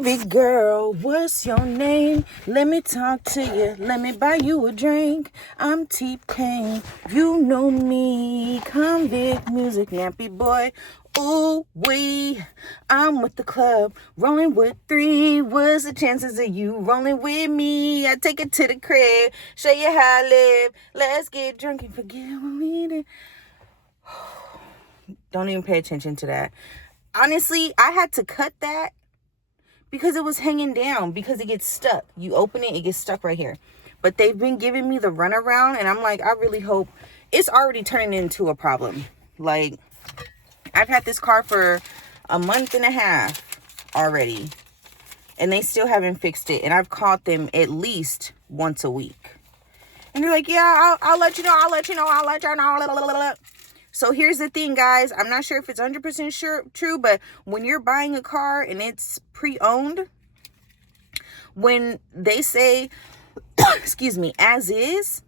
Baby girl, what's your name? Let me talk to you. Let me buy you a drink. I'm T-Pain. You know me. Convict music, nappy boy. Ooh, I'm with the club. Rolling with three. What's the chances of you rolling with me? I take it to the crib. Show you how I live. Let's get drunk and forget what we did. Don't even pay attention to that. Honestly, I had to cut that because it was hanging down, because it gets stuck. You open it, it gets stuck right here. But they've been giving me the runaround, and I'm like, I really hope. It's already turning into a problem. Like, I've had this car for a month and a half already, and they still haven't fixed it. And I've called them at least once a week. And they're like, yeah, I'll let you know, I'll let you know. So here's the thing, guys. I'm not sure if it's 100% true, but when you're buying a car and it's pre-owned, when they say, excuse me, as is,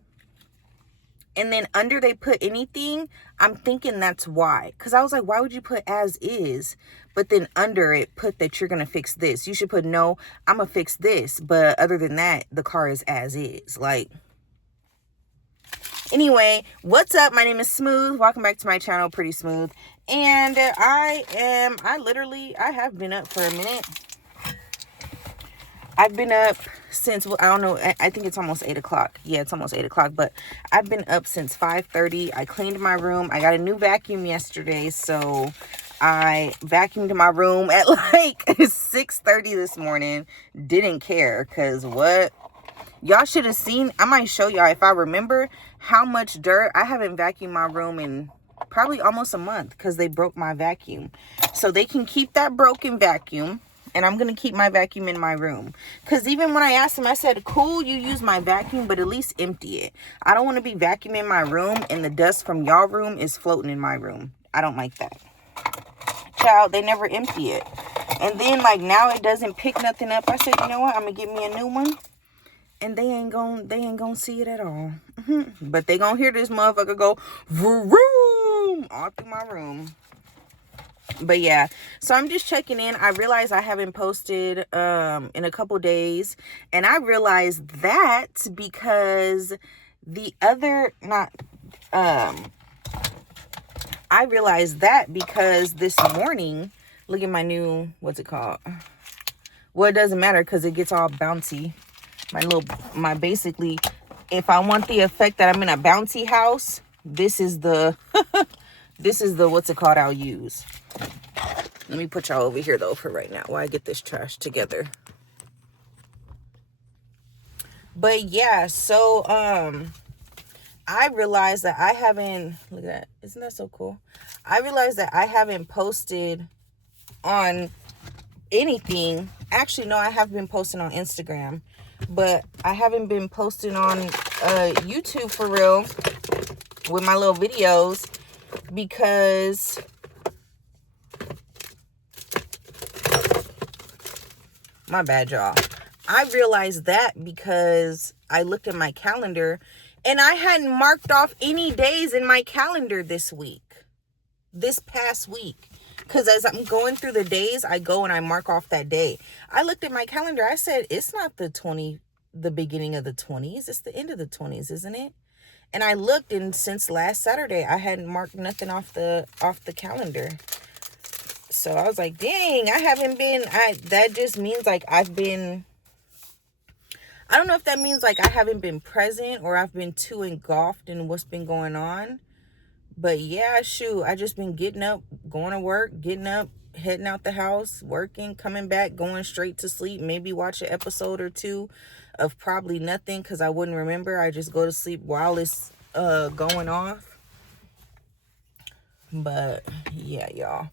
and then under they put anything, I'm thinking that's why. Because I was like, why would you put as is, but then under it put that you're going to fix this? You should put, no, I'm going to fix this. But other than that, the car is as is. Like, anyway, what's up? My name is Smooth. Welcome back to my channel, Pretty Smooth. And I have been up for a minute. I've been up since, I don't know, I think it's almost 8 o'clock. Yeah, it's almost 8 o'clock, but I've been up since 5:30. I cleaned my room. I got a new vacuum yesterday, so I vacuumed my room at like 6:30 this morning. Didn't care, because what? Y'all should have seen, I might show y'all if I remember how much dirt. I haven't vacuumed my room in probably almost a month because they broke my vacuum. So they can keep that broken vacuum, and I'm going to keep my vacuum in my room. Because even when I asked them, I said, cool, you use my vacuum, but at least empty it. I don't want to be vacuuming my room and the dust from y'all room is floating in my room. I don't like that. Child, they never empty it. And then like now it doesn't pick nothing up. I said, you know what? I'm going to get me a new one. And they ain't gonna see it at all. But they gonna hear this motherfucker go vroom all through my room. But yeah, so I'm just checking in. I realized I haven't posted in a couple days, and I realized that because this morning, look at my new, what's it called? Well, it doesn't matter because it gets all bouncy. Basically, if I want the effect that I'm in a bouncy house, this is the, what's it called, I'll use. Let me put y'all over here though for right now while I get this trash together. But yeah, so, I realized that I haven't, look at that. Isn't that so cool? I realized that I haven't posted on anything. Actually, no, I have been posting on Instagram. But I haven't been posting on YouTube for real with my little videos because my bad, y'all. I realized that because I looked at my calendar and I hadn't marked off any days in my calendar this past week. Because as I'm going through the days, I go and I mark off that day. I looked at my calendar. I said, it's not the beginning of the 20s. It's the end of the 20s, isn't it? And I looked, and since last Saturday, I hadn't marked nothing off the calendar. So I was like, dang, I haven't been, that just means like I've been, I don't know if that means like I haven't been present or I've been too engulfed in what's been going on. But yeah, shoot, I just been getting up, going to work, getting up, heading out the house, working, coming back, going straight to sleep, maybe watch an episode or two of probably nothing because I wouldn't remember. I just go to sleep while it's going off. But yeah, y'all.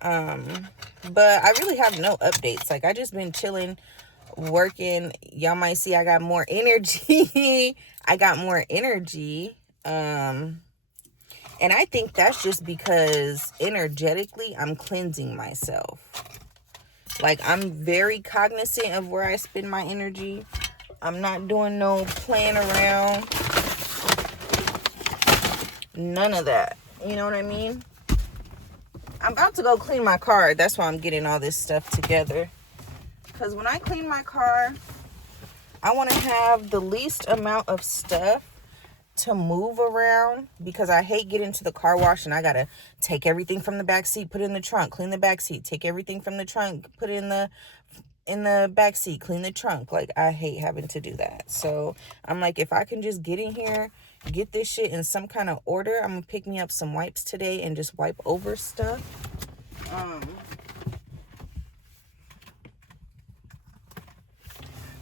But I really have no updates. Like, I just been chilling, working. Y'all might see I got more energy. And I think that's just because energetically I'm cleansing myself. Like, I'm very cognizant of where I spend my energy. I'm not doing no playing around. None of that. You know what I mean? I'm about to go clean my car. That's why I'm getting all this stuff together. Because when I clean my car, I want to have the least amount of stuff to move around, because I hate getting to the car wash and I gotta take everything from the back seat, put it in the trunk, clean the back seat, take everything from the trunk, put it in the back seat, clean the trunk. Like, I hate having to do that. So I'm like, if I can just get in here, get this shit in some kind of order, I'm gonna pick me up some wipes today and just wipe over stuff.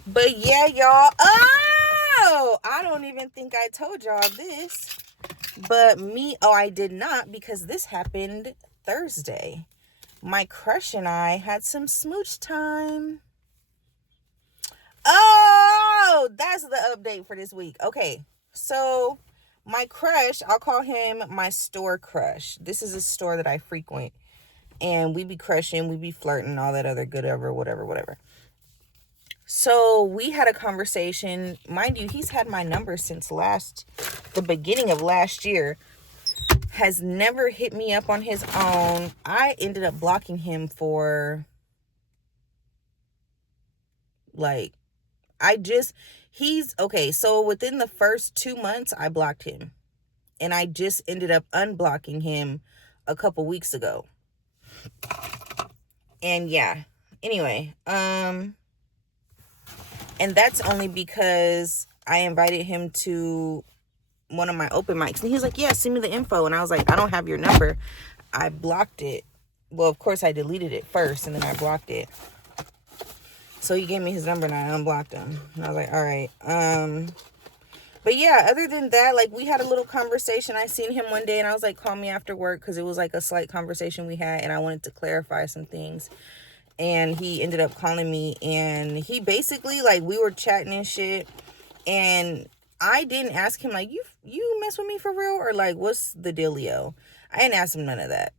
But yeah, y'all. Oh, I don't even think I told y'all this. But I did not, because this happened Thursday. My crush and I had some smooch time. Oh, that's the update for this week. Okay, so my crush, I'll call him my store crush. This is a store that I frequent. And we be crushing, we be flirting, all that other good ever, whatever. So we had a conversation. Mind you, he's had my number since the beginning of last year. Has never hit me up on his own. I ended up blocking him for so within the first 2 months, I blocked him. And I just ended up unblocking him a couple weeks ago. And yeah, anyway, and that's only because I invited him to one of my open mics. And he was like, yeah, send me the info. And I was like, I don't have your number. I blocked it. Well, of course, I deleted it first, and then I blocked it. So he gave me his number, and I unblocked him. And I was like, all right. But yeah, other than that, like, we had a little conversation. I seen him one day, and I was like, call me after work, because it was like a slight conversation we had, and I wanted to clarify some things. And he ended up calling me, and he basically, like, we were chatting and shit, and I didn't ask him, like, you mess with me for real, or like, what's the dealio? I didn't ask him none of that,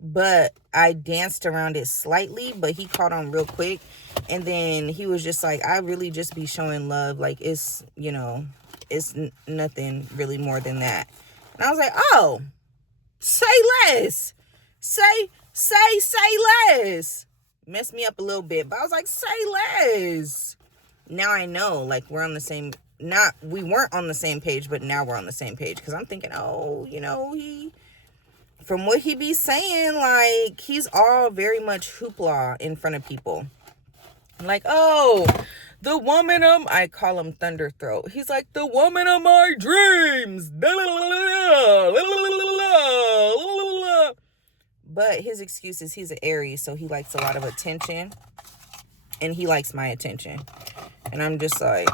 but I danced around it slightly, but he caught on real quick. And then he was just like, I really just be showing love, like, it's, it's nothing really more than that. And I was like, oh, say less, say less. Messed me up a little bit, but I was like, say less. Now I know, like, we weren't on the same page, but now we're on the same page. Because I'm thinking, oh, from what he be saying, like, he's all very much hoopla in front of people. Like, oh, the woman I call him Thunderthroat. He's like, the woman of my dreams. But his excuse is he's an Aries, so he likes a lot of attention. And he likes my attention. And I'm just like,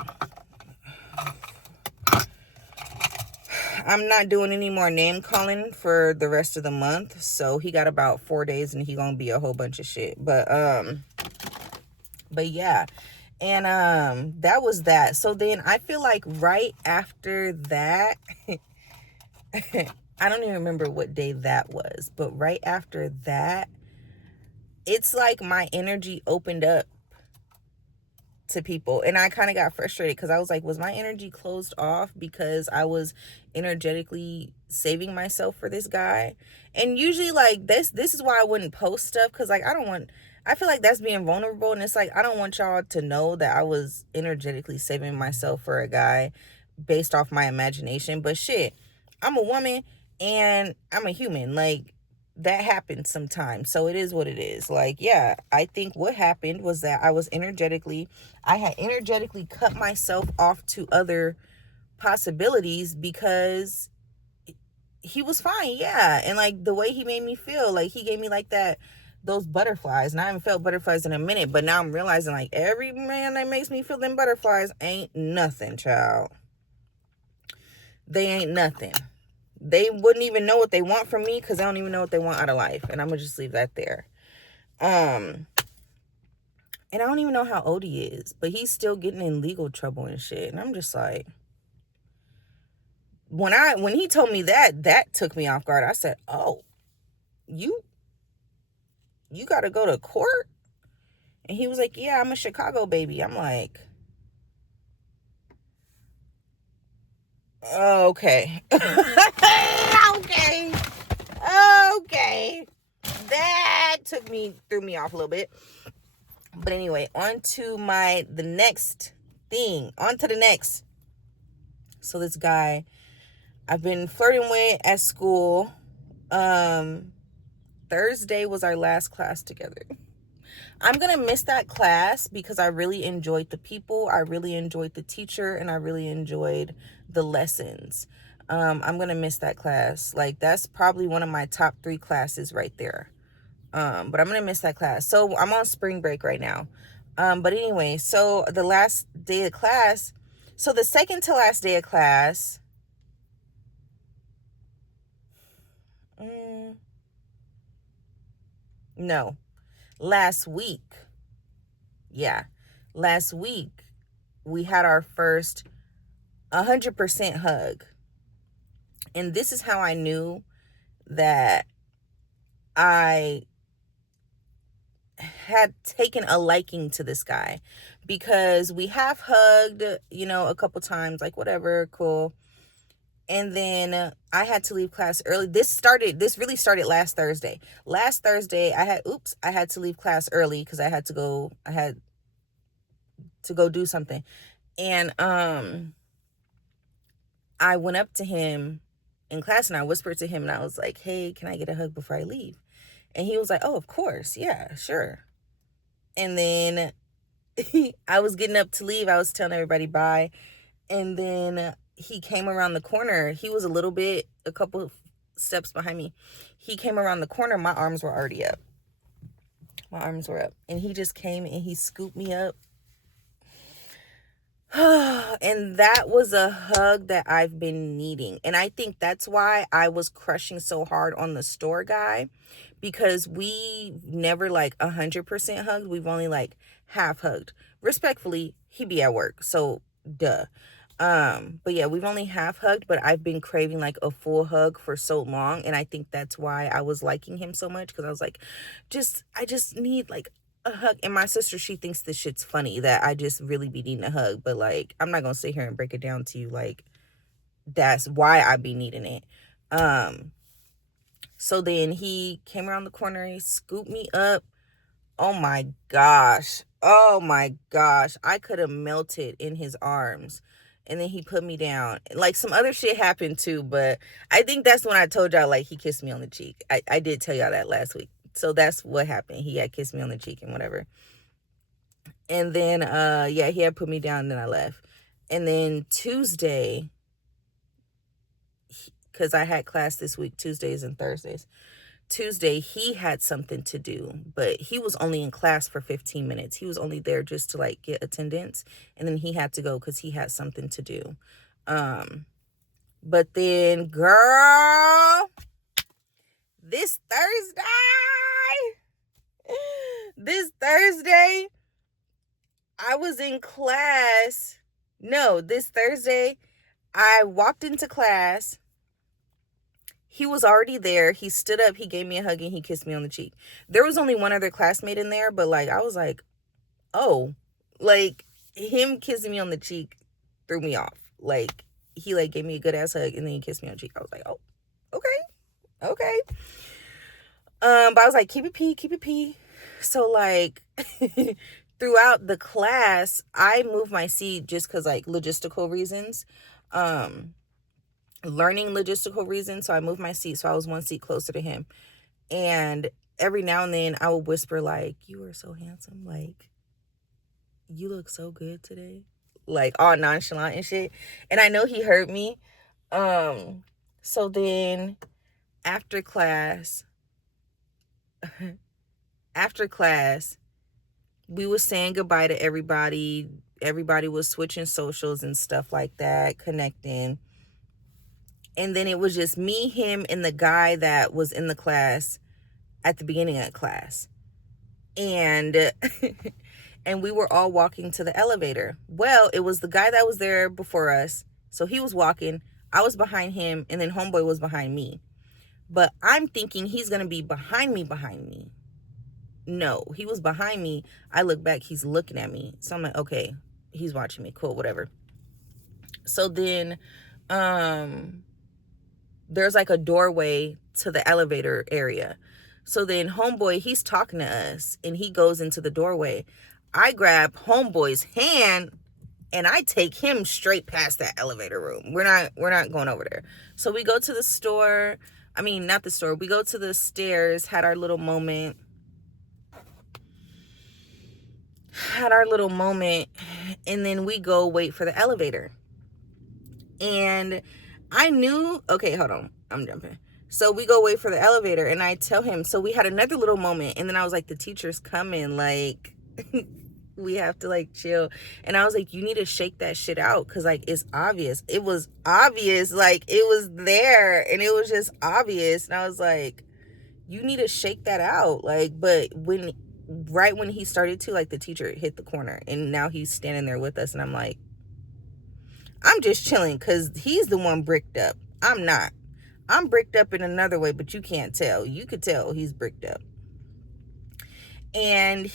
I'm not doing any more name calling for the rest of the month. So he got about 4 days, and he gonna be a whole bunch of shit. But yeah. And that was that. So then I feel like right after that, I don't even remember what day that was, but right after that, it's like my energy opened up to people. And I kind of got frustrated, because I was like, was my energy closed off because I was energetically saving myself for this guy? And usually, like, this is why I wouldn't post stuff, because, like, I feel like that's being vulnerable. And it's like, I don't want y'all to know that I was energetically saving myself for a guy based off my imagination. But shit, I'm a woman and I'm a human. Like, that happens sometimes. So it is what it is. Like, yeah, I think what happened was that I had energetically cut myself off to other possibilities, because he was fine. Yeah. And like, the way he made me feel, like, he gave me like those butterflies, and I haven't felt butterflies in a minute, but now I'm realizing, like, every man that makes me feel them butterflies ain't nothing, child. They ain't nothing. They wouldn't even know what they want from me, because they don't even know what they want out of life. And I'm gonna just leave that there. And I don't even know how old he is, but he's still getting in legal trouble and shit. And I'm just like, when he told me that took me off guard. I said, oh, you gotta go to court? And he was like, yeah, I'm a Chicago baby. I'm like, okay. Okay. That threw me off a little bit. But anyway, on to the next thing. On to the next. So this guy I've been flirting with at school. Thursday was our last class together. I'm going to miss that class because I really enjoyed the people, I really enjoyed the teacher, and I really enjoyed the lessons. I'm going to miss that class. Like, that's probably one of my top 3 classes right there. But I'm going to miss that class. So I'm on spring break right now. But anyway, so the last day of class, so the second to last day of class, no, last week. Yeah. Last week, we had our first 100% hug. And this is how I knew that I had taken a liking to this guy, because we have hugged, a couple times, like whatever, cool. And then I had to leave class early. This really started last Thursday. Last Thursday, I had to leave class early because I had to go do something. And I went up to him in class and I whispered to him and I was like, "Hey, can I get a hug before I leave?" And he was like, "Oh, of course. Yeah, sure." And then I was getting up to leave. I was telling everybody bye. And then he came around the corner. He was a couple steps behind me. He came around the corner. My arms were already up. And he just came and he scooped me up. And that was a hug that I've been needing. And I think that's why I was crushing so hard on the store guy, because we never 100% hugged. We've only half hugged. Respectfully, he be at work, so duh. But yeah, we've only half hugged, but I've been craving a full hug for so long. And I think that's why I was liking him so much, because I was like, I just need a hug. And my sister, she thinks this shit's funny that I just really be needing a hug, but I'm not gonna sit here and break it down to you that's why I be needing it. So then he came around the corner, he scooped me up. Oh my gosh, I could have melted in his arms. And then he put me down. Some other shit happened too, but I think that's when I told y'all he kissed me on the cheek. I did tell y'all that last week. So that's what happened. He had kissed me on the cheek and whatever. And then he had put me down and then I left. And then Tuesday, because I had class this week, Tuesdays and Thursdays. Tuesday, he had something to do, but he was only in class for 15 minutes. He was only there just to get attendance, and then he had to go because he had something to do. But then, girl, this Thursday, I was in class. No, this Thursday, I walked into class. He was already there. He stood up, he gave me a hug, and he kissed me on the cheek. There was only one other classmate in there, but I was like, oh, him kissing me on the cheek threw me off. He gave me a good ass hug and then he kissed me on the cheek. I was like, oh, okay. But I was like, keep it pee. So throughout the class, I moved my seat just because logistical reasons. Learning logistical reasons. So I moved my seat so I was one seat closer to him. And every now and then I would whisper "You are so handsome. You look so good today." All nonchalant and shit. And I know he heard me. So then after class, we was saying goodbye to everybody. Everybody was switching socials and stuff like that, connecting. And then it was just me, him, and the guy that was in the class at the beginning of class. And and we were all walking to the elevator. Well, it was the guy that was there before us. So he was walking. I was behind him. And then homeboy was behind me. But I'm thinking he's going to be behind me. No, he was behind me. I look back. He's looking at me. So I'm like, okay, he's watching me. Cool, whatever. So then there's a doorway to the elevator area. So then homeboy, he's talking to us and he goes into the doorway. I grab homeboy's hand and I take him straight past that elevator room. We're not going over there. So we go to the store. I mean, not the store. We go to the stairs, had our little moment. And then we go wait for the elevator. And I knew, okay, hold on. I'm jumping. So we go wait for the elevator and I tell him, so we had another little moment. And then I was like, the teacher's coming. Like, we have to like chill. And I was like, you need to shake that shit out. Cause like, it's obvious. It was obvious. Like it was there and it was just obvious. And I was like, you need to shake that out. Like, but right when he started to, like, the teacher hit the corner and now he's standing there with us. And I'm like, I'm just chilling because he's the one bricked up. I'm not. I'm bricked up in another way, but you can't tell. You could tell he's bricked up. And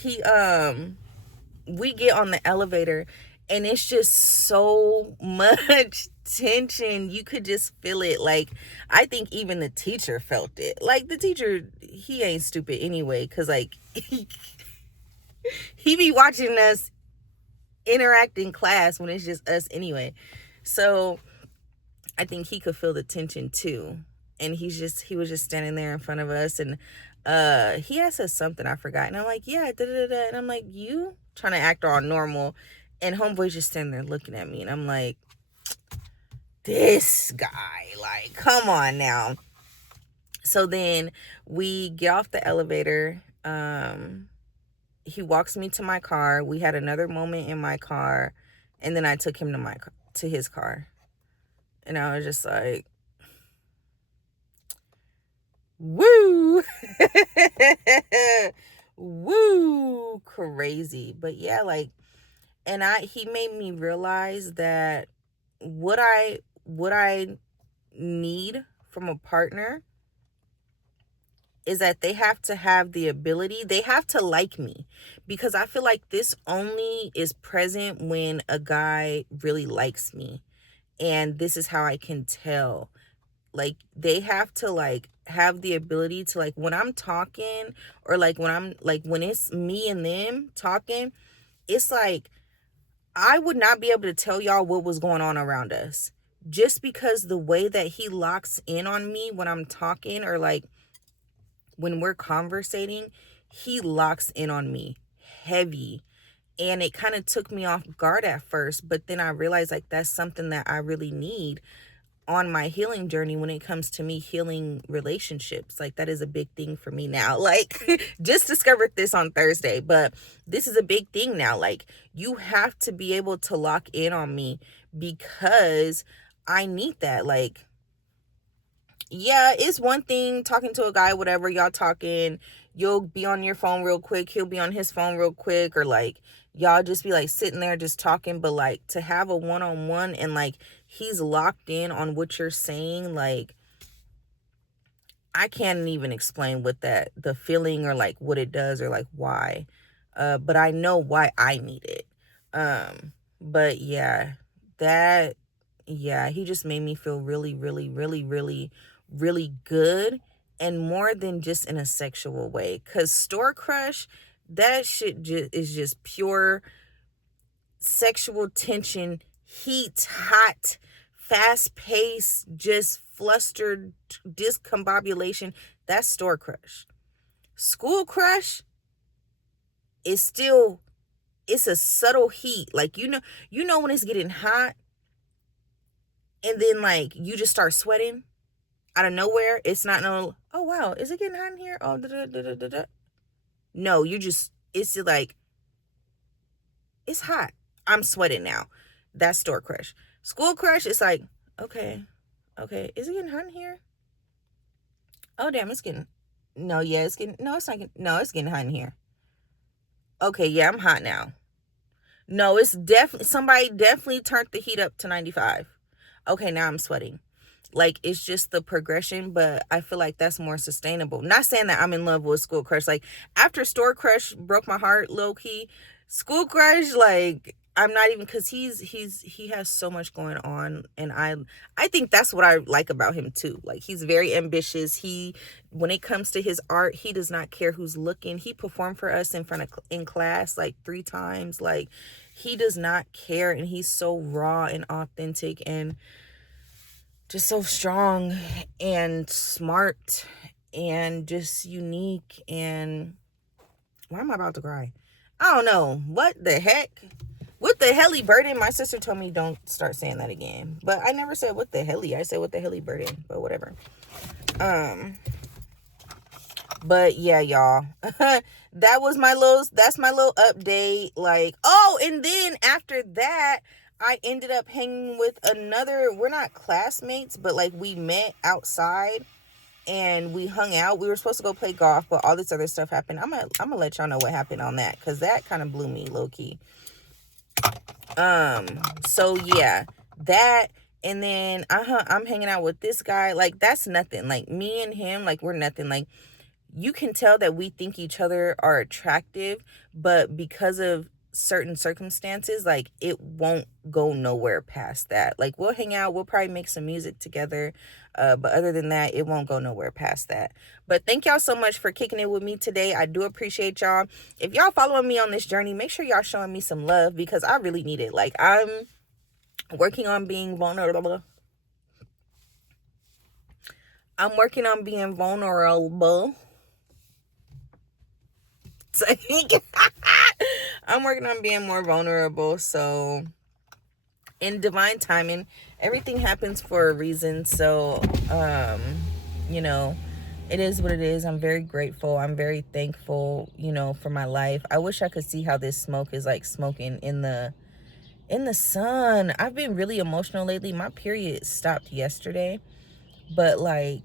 we get on the elevator and it's just so much tension. You could just feel it. Like, I think even the teacher felt it. Like, the teacher, he ain't stupid anyway, because, like, he be watching us interact in class when it's just us anyway. So I think he could feel the tension too. And he was just standing there in front of us. And he asked us something, I forgot. And I'm like, yeah, da-da-da-da. And I'm like, you? Trying to act all normal. And homeboy's just standing there looking at me. And I'm like, this guy, like, come on now. So then we get off the elevator. He walks me to my car. We had another moment in my car. And then I took him to his car. And I was just like, woo. Woo, crazy. But yeah, like, and he made me realize that what I need from a partner is that they have to have the ability, they have to like me, because I feel like this only is present when a guy really likes me. And this is how I can tell. Like, they have to like have the ability to, like, when I'm talking, or like when it's me and them talking, it's like I would not be able to tell y'all what was going on around us, just because the way that he locks in on me when I'm talking, or like when we're conversating, he locks in on me heavy. And it kind of took me off guard at first, but then I realized, like, that's something that I really need on my healing journey when it comes to me healing relationships. Like, that is a big thing for me now. Like, just discovered this on Thursday, but this is a big thing now. Like, you have to be able to lock in on me, because I need that. Like, yeah, it's one thing talking to a guy, whatever, y'all talking, you'll be on your phone real quick, he'll be on his phone real quick, or like y'all just be like sitting there just talking. But like, to have a one-on-one and like he's locked in on what you're saying, like, I can't even explain what the feeling, or like what it does, or like why, but I know why I need it. But yeah, he just made me feel really, really, really, really, really good, and more than just in a sexual way. Because store crush, that shit is just pure sexual tension, heat, hot, fast paced, just flustered discombobulation. That's store crush. School crush is still, it's a subtle heat. Like, you know when it's getting hot, and then like you just start sweating out of nowhere. It's not no, oh wow, is it getting hot in here? Oh, da, da, da, da, da. No, it's like, it's hot, I'm sweating now. That's store crush. School crush, it's like, okay, is it getting hot in here? Oh damn, it's getting, no, yeah, it's getting, no, it's not getting, no, it's getting hot in here. Okay, yeah, I'm hot now. No, it's definitely, somebody definitely turned the heat up to 95. Okay, now I'm sweating. Like, it's just the progression, but I feel like that's more sustainable. Not saying that I'm in love with school crush. Like, after store crush broke my heart, low key, School crush, like, I'm not even, because he has so much going on, and I think that's what I like about him too. Like, he's very ambitious. He, when it comes to his art, he does not care who's looking. He performed for us in class like 3 times. Like, he does not care, and he's so raw and authentic and just so strong and smart and just unique. And why am I about to cry? I don't know. What the heck? What the helly burden? My sister told me don't start saying that again. But I never said what the helly. I said what the helly burden. But whatever. But yeah, y'all. That's my little update. Like, oh, and then after that, I ended up hanging with we're not classmates, but like we met outside and we hung out. We were supposed to go play golf, but all this other stuff happened. I'm gonna let y'all know what happened on that, because that kind of blew me low key. So yeah, that, and then I'm hanging out with this guy. Like, that's nothing. Like, me and him, like, we're nothing. Like, you can tell that we think each other are attractive, but because of certain circumstances, like, it won't go nowhere past that. Like, we'll hang out, we'll probably make some music together, but other than that, it won't go nowhere past that. But thank y'all so much for kicking it with me today. I do appreciate y'all. If y'all following me on this journey, make sure y'all showing me some love, because I really need it. Like, I'm working on being vulnerable. I'm working on being vulnerable. I'm working on being more vulnerable. So in divine timing, everything happens for a reason. So you know, it is what it is. I'm very grateful. I'm very thankful, for my life. I wish I could see how this smoke is like smoking in the sun. I've been really emotional lately. My period stopped yesterday, but like,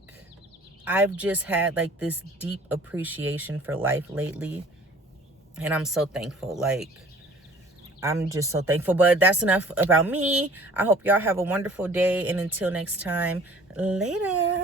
I've just had like this deep appreciation for life lately. And I'm so thankful. Like, I'm just so thankful. But that's enough about me. I hope y'all have a wonderful day. And until next time, later.